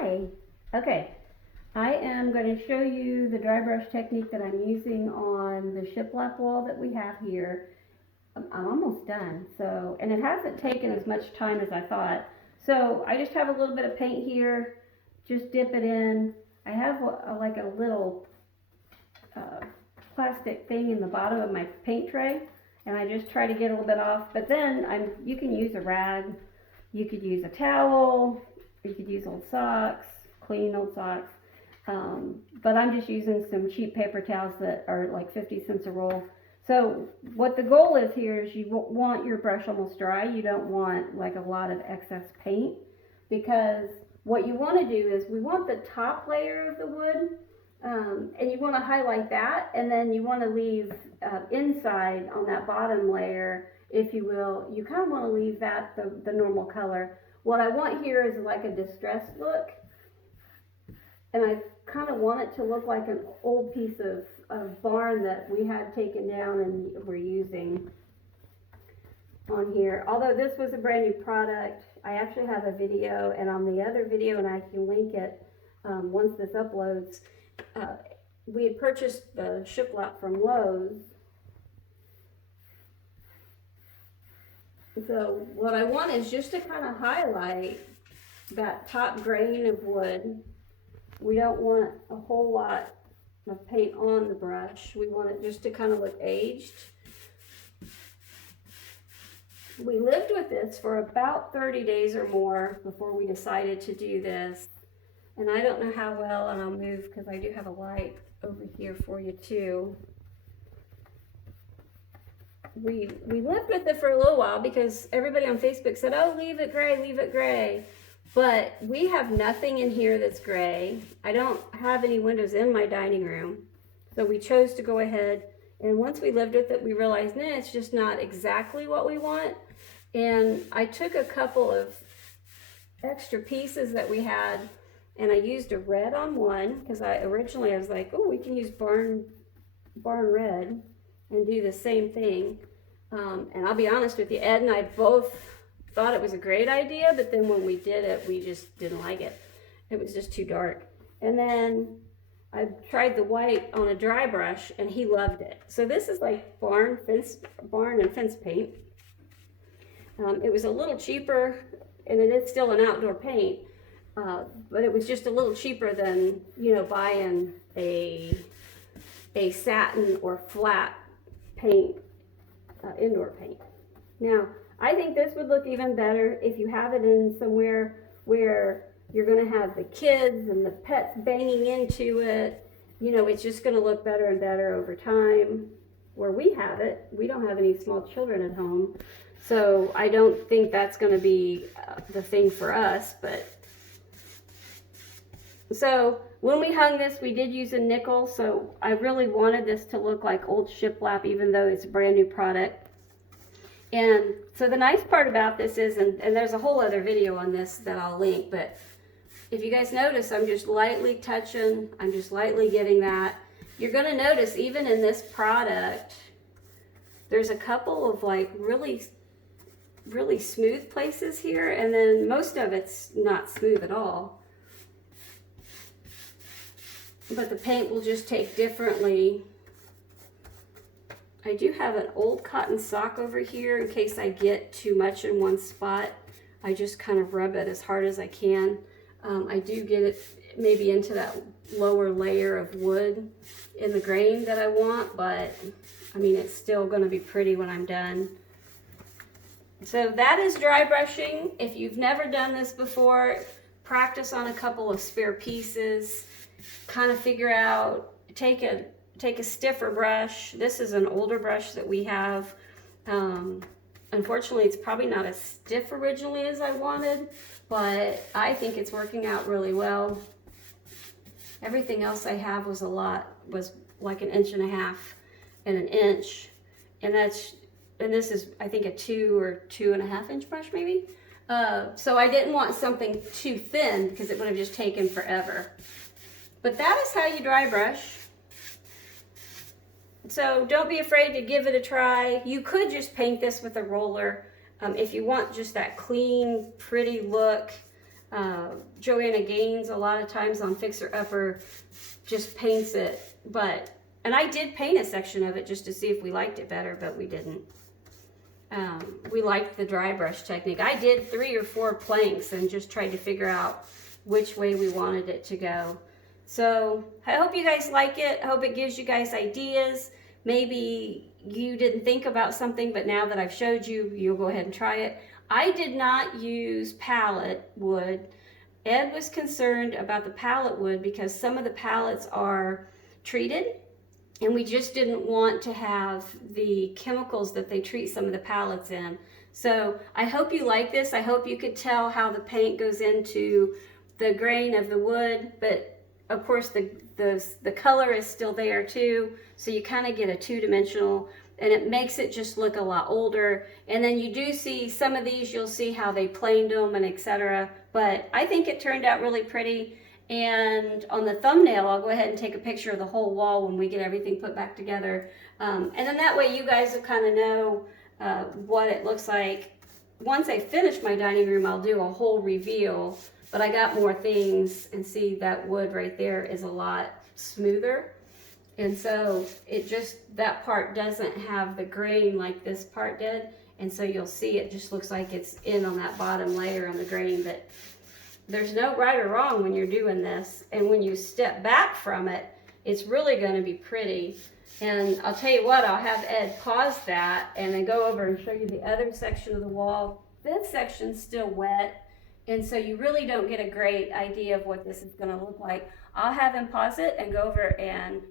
Hi. Okay, I am going to show you the dry brush technique that I'm using on the shiplap wall that we have here. I'm almost done, and it hasn't taken as much time as I thought. So I just have a little bit of paint here, just dip it in. I have like a little uh, plastic thing in the bottom of my paint tray, and I just try to get a little bit off, but then you can use a rag, you could use a towel, you could use old socks, clean old socks, but I'm just using some cheap paper towels that are like 50 cents a roll. So what the goal is here is you want your brush almost dry. You don't want like a lot of excess paint, because what you want to do is we want the top layer of the wood, and you want to highlight that, and then you want to leave inside on that bottom layer, if you will, you kind of want to leave that the normal color. What I want here is like a distressed look, and I kind of want it to look like an old piece of barn that we had taken down and we're using on here. Although this was a brand new product, I actually have a video, and on the other video, and I can link it once this uploads, we had purchased the shiplap from Lowe's. So what I want is just to kind of highlight that top grain of wood. We don't want a whole lot of paint on the brush. We want it just to kind of look aged. We lived with this for about 30 days or more before we decided to do this. And I don't know how well, and I'll move because I do have a light over here for you too. We lived with it for a little while because everybody on Facebook said, oh, leave it gray, leave it gray. But we have nothing in here that's gray. I don't have any windows in my dining room. So we chose to go ahead, and once we lived with it, we realized, nah, it's just not exactly what we want. And I took a couple of extra pieces that we had, and I used a red on one, because originally I was like, oh, we can use barn red and do the same thing. And I'll be honest with you, Ed and I both thought it was a great idea, but then when we did it, we just didn't like it. It was just too dark. And then I tried the white on a dry brush, and he loved it. So this is like barn and fence paint. It was a little cheaper, and it is still an outdoor paint, but it was just a little cheaper than, you know, buying a satin or flat paint, indoor paint. Now, I think this would look even better if you have it in somewhere where you're going to have the kids and the pets banging into it. You know, it's just going to look better and better over time. Where we have it, we don't have any small children at home, so I don't think that's going to be the thing for us. But so when we hung this, we did use a nickel, so I really wanted this to look like old shiplap, even though it's a brand new product. And so the nice part about this is, and there's a whole other video on this that I'll link, but if you guys notice, I'm just lightly touching, I'm just lightly getting that. You're going to notice even in this product, there's a couple of like really smooth places here, and then most of it's not smooth at all. But the paint will just take differently. I do have an old cotton sock over here in case I get too much in one spot. I just kind of rub it as hard as I can. I do get it maybe into that lower layer of wood in the grain that I want, but I mean, it's still going to be pretty when I'm done. So that is dry brushing. If you've never done this before, practice on a couple of spare pieces, kind of figure out, take a stiffer brush. This is an older brush that we have. Unfortunately, it's probably not as stiff originally as I wanted, but I think it's working out really well. Everything else I have was like 1.5 inches and 1 inch, and this is, I think, a 2 or 2.5 inch brush maybe. So I didn't want something too thin because it would have just taken forever. But that is how you dry brush. So don't be afraid to give it a try. You could just paint this with a roller if you want just that clean, pretty look. Joanna Gaines a lot of times on Fixer Upper just paints it, and I did paint a section of it just to see if we liked it better, but we didn't. We liked the dry brush technique. I did 3 or 4 planks and just tried to figure out which way we wanted it to go. So I hope you guys like it. I hope it gives you guys ideas. Maybe you didn't think about something, but now that I've showed you, you'll go ahead and try it. I did not use pallet wood. Ed was concerned about the pallet wood because some of the pallets are treated, and we just didn't want to have the chemicals that they treat some of the pallets in. So I hope you like this. I hope you could tell how the paint goes into the grain of the wood, but of course the color is still there too, so you kind of get a two-dimensional, and it makes it just look a lot older. And then you do see some of these, you'll see how they planed them and etc. But I think it turned out really pretty. And on the thumbnail, I'll go ahead and take a picture of the whole wall when we get everything put back together. And then that way you guys will kind of know what it looks like. Once I finish my dining room, I'll do a whole reveal, but I got more things, and see that wood right there is a lot smoother. And so it just, that part doesn't have the grain like this part did. And so you'll see it just looks like it's in on that bottom layer on the grain, but there's no right or wrong when you're doing this. And when you step back from it, it's really going to be pretty. And I'll tell you what, I'll have Ed pause that and then go over and show you the other section of the wall. This section's still wet, and so you really don't get a great idea of what this is going to look like. I'll have him pause it and go over, and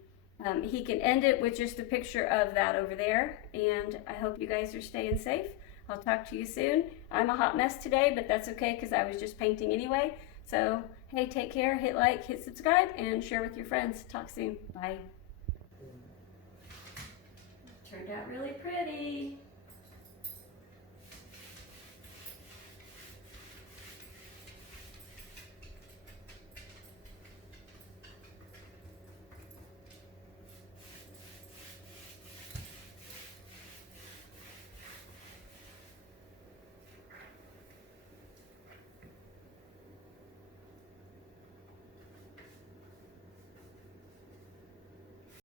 he can end it with just a picture of that over there. And I hope you guys are staying safe. I'll talk to you soon. I'm a hot mess today, but that's okay because I was just painting anyway. So, hey, take care, hit like, hit subscribe, and share with your friends. Talk soon. Bye. Turned out really pretty.